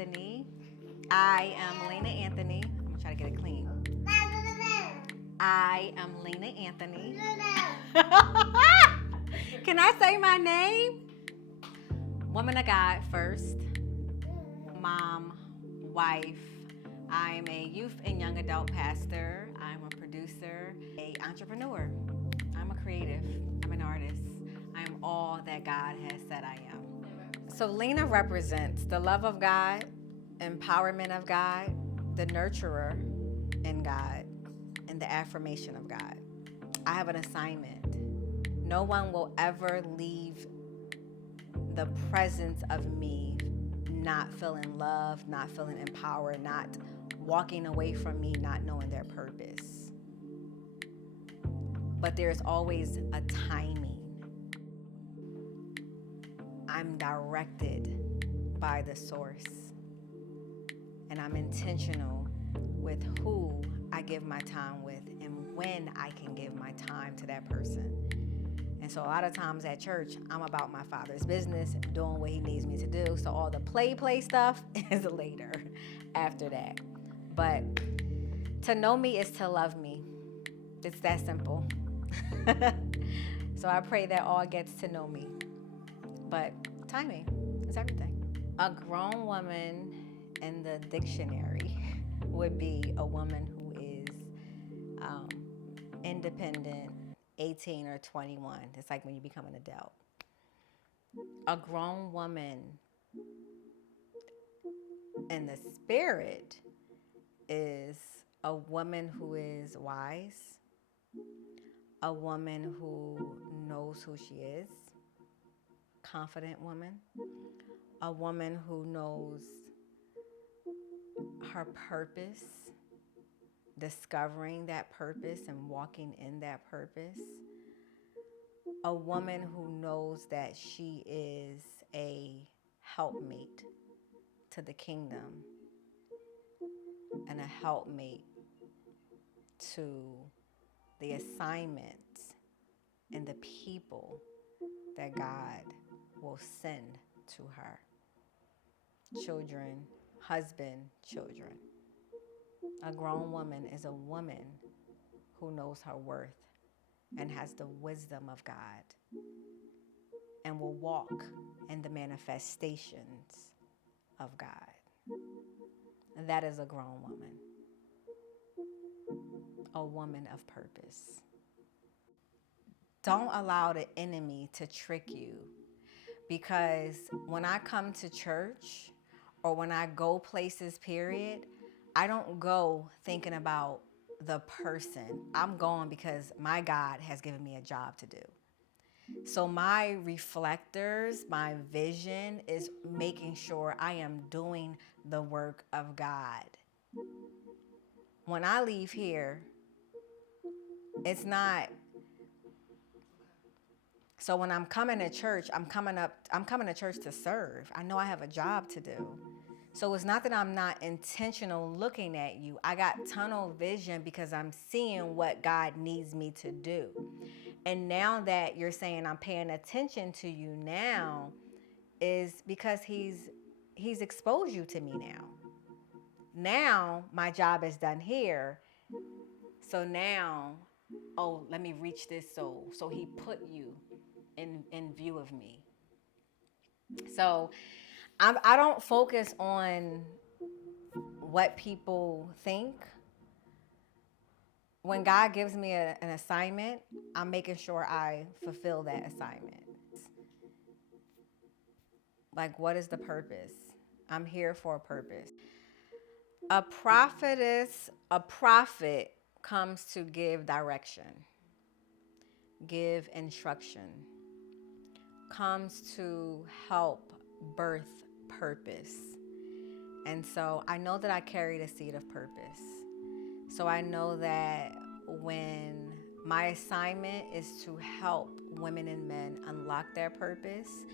Anthony. I am Lena Anthony. I'm going to try to get it clean. I am Lena Anthony. Can I say my name? Woman of God first. Mom, wife. I'm a youth and young adult pastor. I'm a producer, an entrepreneur. I'm a creative. I'm an artist. I'm all that God has said I am. So Lena represents the love of God, empowerment of God, the nurturer in God, and the affirmation of God. I have an assignment. No one will ever leave the presence of me not feeling love, not feeling empowered, not walking away from me, not knowing their purpose. But there's always a timing. I'm directed by the source, and I'm intentional with who I give my time with and when I can give my time to that person. And so a lot of times at church, I'm about my Father's business, doing what he needs me to do. So all the play stuff is later after that. But to know me is to love me. It's that simple. So I pray that all gets to know me. But timing is everything. A grown woman in the dictionary would be a woman who is independent, 18 or 21. It's like when you become an adult. A grown woman in the spirit is a woman who is wise, a woman who knows who she is, confident woman, a woman who knows her purpose, discovering that purpose and walking in that purpose, a woman who knows that she is a helpmate to the kingdom and a helpmate to the assignments and the people that God will send to her. Children, husband, children. A grown woman is a woman who knows her worth and has the wisdom of God and will walk in the manifestations of God. And that is a grown woman, a woman of purpose. Don't allow the enemy to trick you, because when I come to church or when I go places, period, I don't go thinking about the person. I'm going because my God has given me a job to do. So my reflectors, my vision is making sure I am doing the work of God. When I leave here, it's not. So when I'm coming to church, I'm coming to church to serve. I know I have a job to do. So it's not that I'm not intentional looking at you. I got tunnel vision because I'm seeing what God needs me to do. And now that you're saying I'm paying attention to you now is because he's exposed you to me now. Now my job is done here. So now, let me reach this soul. So he put you in view of me. So I don't focus on what people think. When God gives me an assignment, I'm making sure I fulfill that assignment. Like, what is the purpose? I'm here for a purpose. A prophet comes to give direction, give instruction, comes to help birth purpose. And so I know that I carry the seed of purpose. So I know that when my assignment is to help women and men unlock their purpose,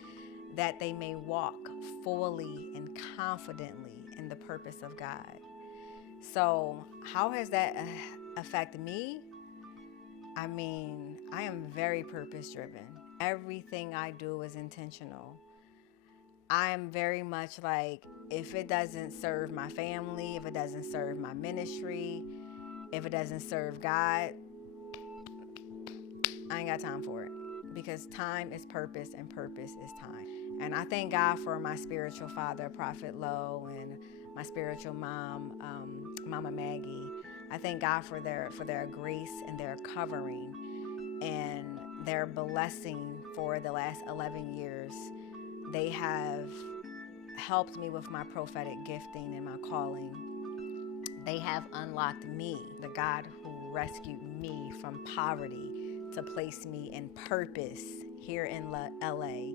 that they may walk fully and confidently in the purpose of God. So how has that affected me? I mean, I am very purpose driven. Everything I do is intentional. I'm very much like, if it doesn't serve my family, if it doesn't serve my ministry, if it doesn't serve God, I ain't got time for it. Because time is purpose and purpose is time. And I thank God for my spiritual father, Prophet Lowe, and my spiritual mom, Mama Maggie. I thank God for their grace and their covering and their blessing for the last 11 years. They have helped me with my prophetic gifting and my calling. They have unlocked me, the God who rescued me from poverty, to place me in purpose here in LA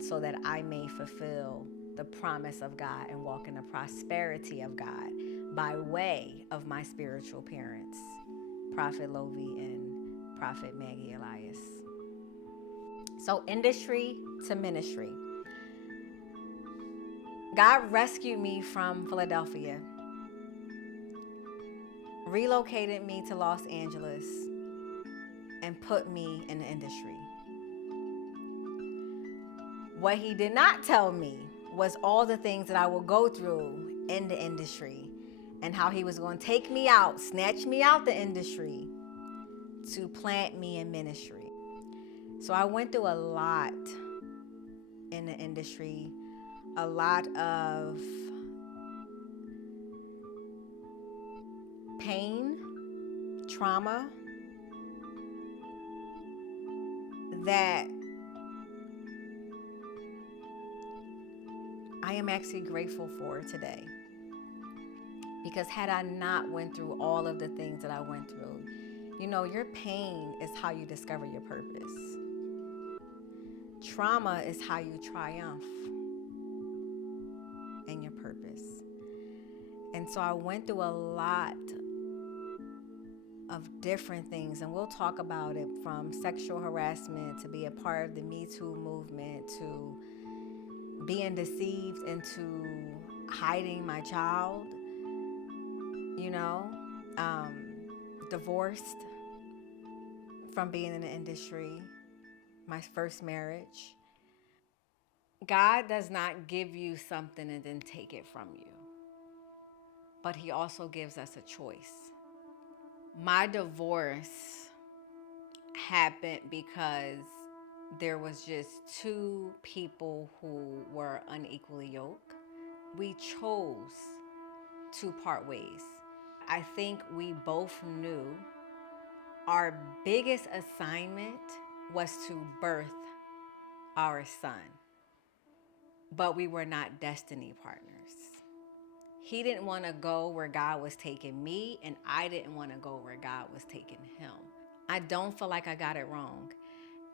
so that I may fulfill the promise of God and walk in the prosperity of God by way of my spiritual parents, Prophet Lovie and Prophet Maggie Elias. So, industry to ministry. God rescued me from Philadelphia, relocated me to Los Angeles, and put me in the industry. What he did not tell me was all the things that I will go through in the industry and how he was going to take me out, snatch me out the industry to plant me in ministry. So I went through a lot in the industry, a lot of pain, trauma that I am actually grateful for today. Because had I not went through all of the things that I went through, your pain is how you discover your purpose. Trauma is how you triumph in your purpose. And so I went through a lot of different things, and we'll talk about it, from sexual harassment to be a part of the Me Too movement to being deceived into hiding my child, divorced from being in the industry, my first marriage. God does not give you something and then take it from you, but he also gives us a choice. My divorce happened because there was just two people who were unequally yoked. We chose to part ways. I think we both knew our biggest assignment was to birth our son, but we were not destiny partners. He didn't want to go where God was taking me, and I didn't want to go where God was taking him. I don't feel like I got it wrong.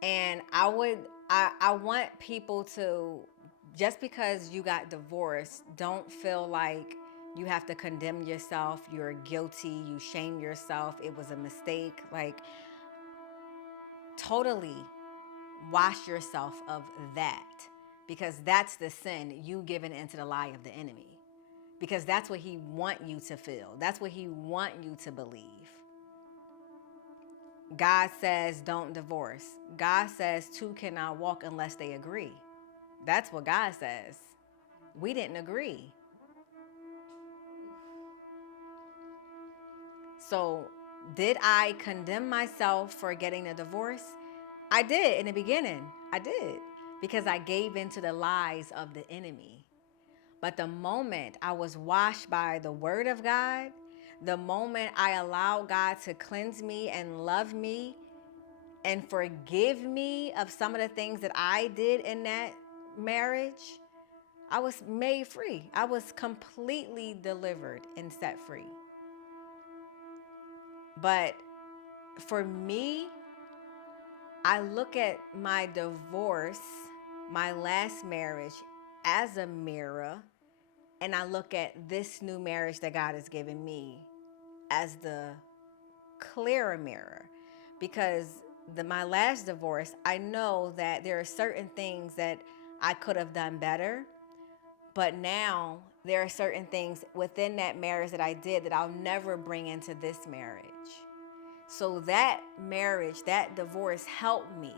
And I want people to, just because you got divorced, don't feel like you have to condemn yourself. You're guilty. You shame yourself. It was a mistake. Like, totally wash yourself of that, because that's the sin, you giving into the lie of the enemy. Because that's what he want you to feel. That's what he want you to believe. God says don't divorce. God says two cannot walk unless they agree. That's what God says. We didn't agree. So did I condemn myself for getting a divorce? I did in the beginning. I did. Because I gave into the lies of the enemy. But the moment I was washed by the word of God, the moment I allowed God to cleanse me and love me and forgive me of some of the things that I did in that marriage, I was made free. I was completely delivered and set free. But for me, I look at my divorce, my last marriage, as a mirror, and I look at this new marriage that God has given me as the clearer mirror. Because my last divorce, I know that there are certain things that I could have done better, but now there are certain things within that marriage that I did that I'll never bring into this marriage. So that marriage, that divorce helped me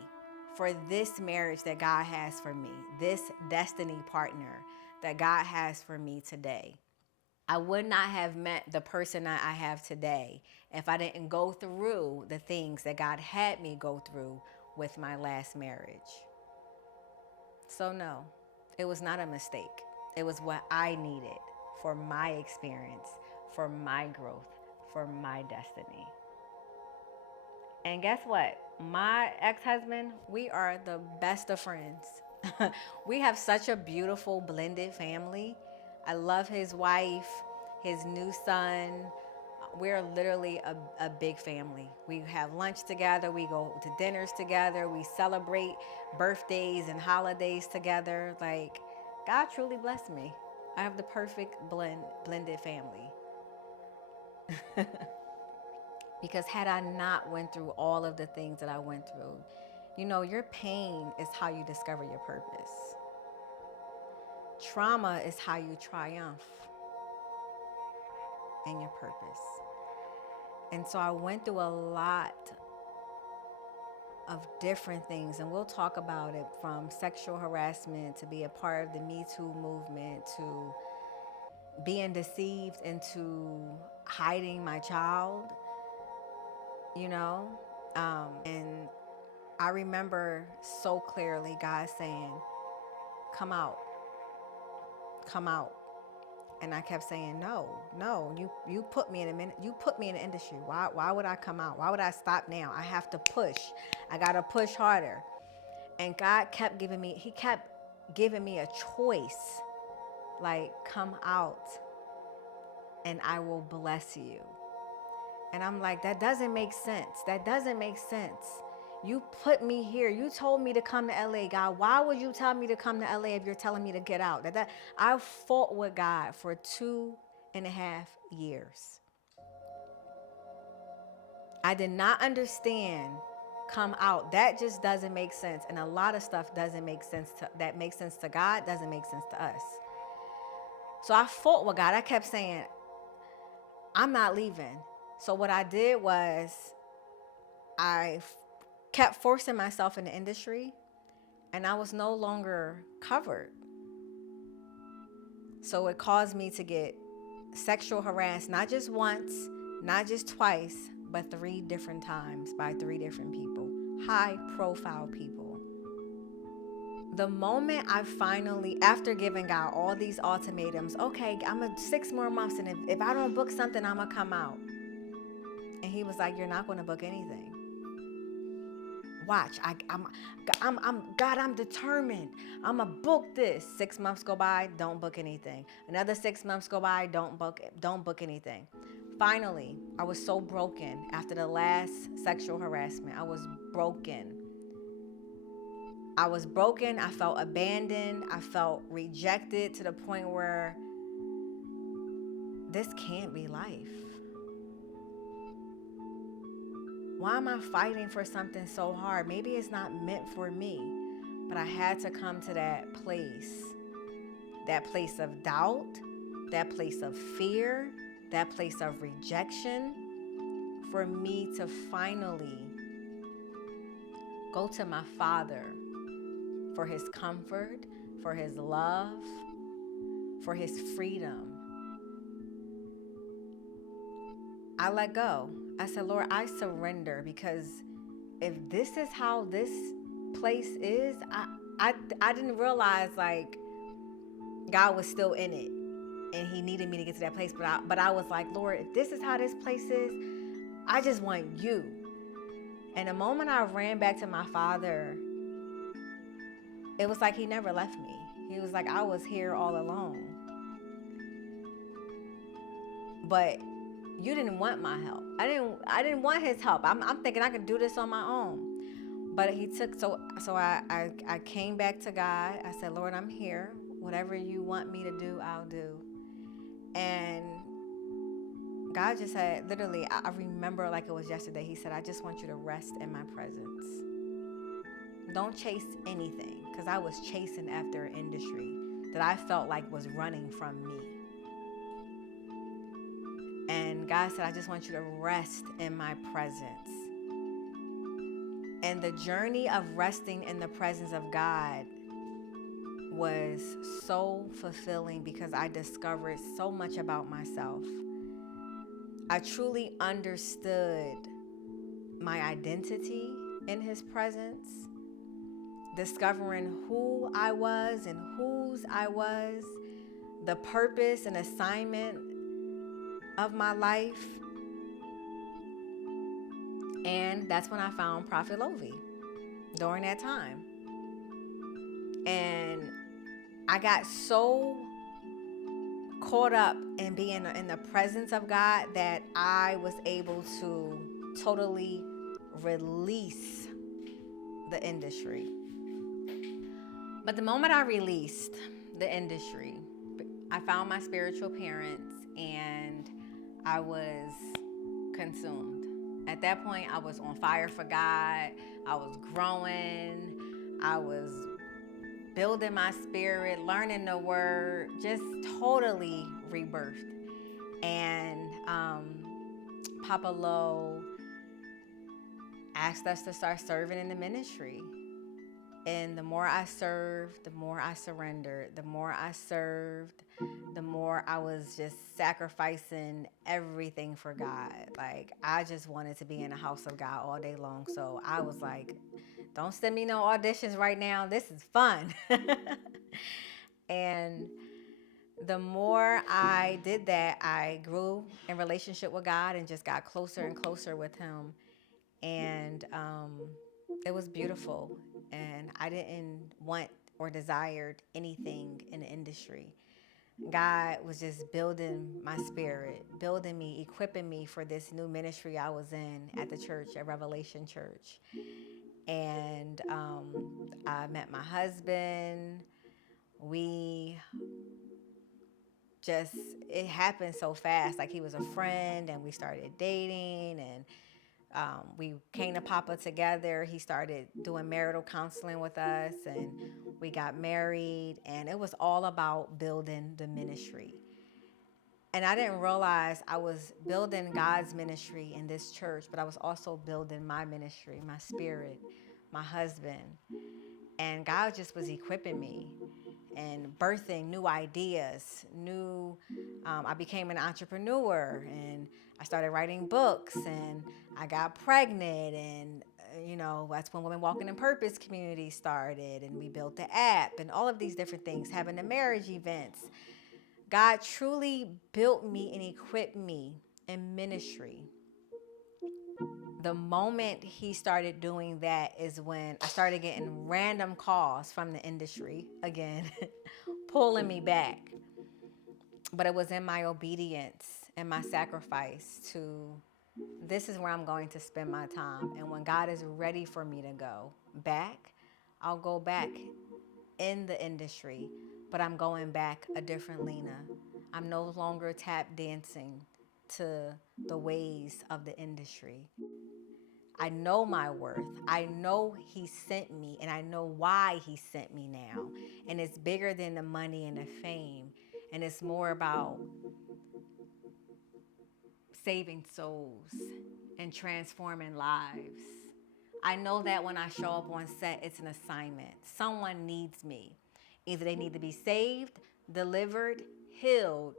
for this marriage that God has for me, this destiny partner that God has for me today. I would not have met the person that I have today if I didn't go through the things that God had me go through with my last marriage. So, no, it was not a mistake. It was what I needed for my experience, for my growth, for my destiny. And guess what? My ex husband, we are the best of friends. We have such a beautiful blended family. I love his wife, his new son. We're literally a big family. We have lunch together, we go to dinners together, we celebrate birthdays and holidays together. Like, God truly blessed me. I have the perfect blended family. Because had I not went through all of the things that I went through, your pain is how you discover your purpose. Trauma is how you triumph in your purpose. And so I went through a lot of different things, and we'll talk about it, from sexual harassment to be a part of the Me Too movement to being deceived into hiding my child, you know? And I remember so clearly God saying, come out, come out. And I kept saying, no, you put me in you put me in the industry. Why would I come out? Why would I stop now? I have to push. I got to push harder. And God kept giving me a choice. Like, come out and I will bless you. And I'm like, that doesn't make sense. That doesn't make sense. You put me here. You told me to come to LA, God. Why would you tell me to come to LA if you're telling me to get out? I fought with God for 2.5 years. I did not understand come out. That just doesn't make sense. And a lot of stuff doesn't make sense that makes sense to God, doesn't make sense to us. So I fought with God. I kept saying, I'm not leaving. So what I did was I kept forcing myself in the industry, and I was no longer covered. So it caused me to get sexual harassed, not just once, not just twice, but 3 different times by 3 different people, high profile people. The moment I finally, after giving God all these ultimatums, okay, I'm 6 more months, and if I don't book something, I'm gonna come out. And he was like, you're not gonna book anything. Watch, I'm determined. I'm gonna book this. 6 months go by, don't book anything. Another 6 months go by, don't book anything. Finally, I was so broken after the last sexual harassment. I was broken. I felt abandoned. I felt rejected to the point where this can't be life. Why am I fighting for something so hard? Maybe it's not meant for me. But I had to come to that place of doubt, that place of fear, that place of rejection, for me to finally go to my Father for his comfort, for his love, for his freedom. I let go. I said, Lord, I surrender, because if this is how this place is, I didn't realize, like, God was still in it and he needed me to get to that place. But I was like, Lord, if this is how this place is, I just want you. And the moment I ran back to my Father, it was like he never left me. He was like, I was here all along. But you didn't want my help. I didn't want his help. I'm thinking I could do this on my own. But he took, so I came back to God. I said, Lord, I'm here. Whatever you want me to do, I'll do. And God just said, literally, I remember like it was yesterday. He said, I just want you to rest in my presence. Don't chase anything, because I was chasing after an industry that I felt like was running from me. And God said, I just want you to rest in my presence. And the journey of resting in the presence of God was so fulfilling because I discovered so much about myself. I truly understood my identity in his presence, discovering who I was and whose I was, the purpose and assignment of my life. And that's when I found Prophet Lovie during that time. And I got so caught up in being in the presence of God that I was able to totally release the industry. But the moment I released the industry, I found my spiritual parents and I was consumed. At that point, I was on fire for God. I was growing. I was building my spirit, learning the word, just totally rebirthed. And Papa Lo asked us to start serving in the ministry. And the more I served, the more I surrendered. The more I served, the more I was just sacrificing everything for God. Like, I just wanted to be in the house of God all day long. So I was like, don't send me no auditions right now. This is fun. And the more I did that, I grew in relationship with God and just got closer and closer with him. And it was beautiful. And I didn't want or desired anything in the industry. God was just building my spirit, building me, equipping me for this new ministry I was in at the church, at Revelation Church. And I met my husband. It happened so fast. Like, he was a friend and we started dating, and we came to Papa together. He started doing marital counseling with us and we got married, and it was all about building the ministry. And I didn't realize I was building God's ministry in this church, but I was also building my ministry, my spirit, my husband. And God just was equipping me and birthing new ideas, I became an entrepreneur, and I started writing books, and I got pregnant, and that's when Women Walking in Purpose community started, and we built the app and all of these different things, having the marriage events. God truly built me and equipped me in ministry. The moment he started doing that is when I started getting random calls from the industry again, pulling me back. But it was in my obedience and my sacrifice to, this is where I'm going to spend my time. And when God is ready for me to go back, I'll go back in the industry, but I'm going back a different Lena. I'm no longer tap dancing to the ways of the industry. I know my worth. I know he sent me, and I know why he sent me now. And it's bigger than the money and the fame. And it's more about saving souls and transforming lives. I know that when I show up on set, it's an assignment. Someone needs me. Either they need to be saved, delivered, healed,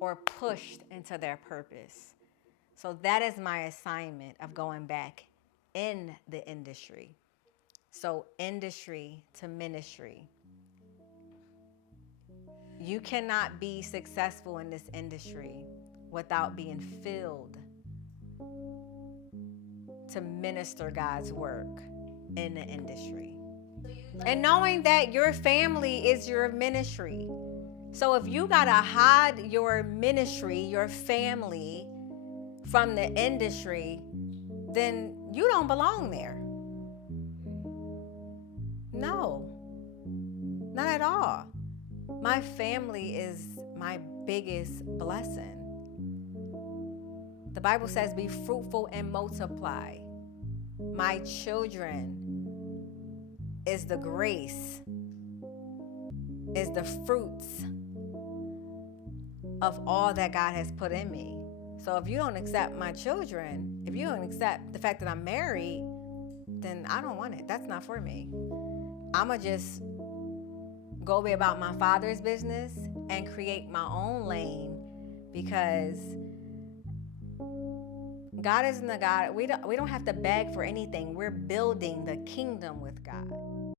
or pushed into their purpose. So that is my assignment of going back in the industry. So industry to ministry. You cannot be successful in this industry without being filled to minister God's work in the industry. And knowing that your family is your ministry. So if you gotta hide your ministry, your family from the industry, then you don't belong there. No, not at all. My family is my biggest blessing. The Bible says, be fruitful and multiply. My children is the grace, is the fruits of all that God has put in me. So if you don't accept my children, if you don't accept the fact that I'm married, then I don't want it. That's not for me. I'ma just go be about my Father's business and create my own lane, because God isn't a God. We don't have to beg for anything. We're building the kingdom with God.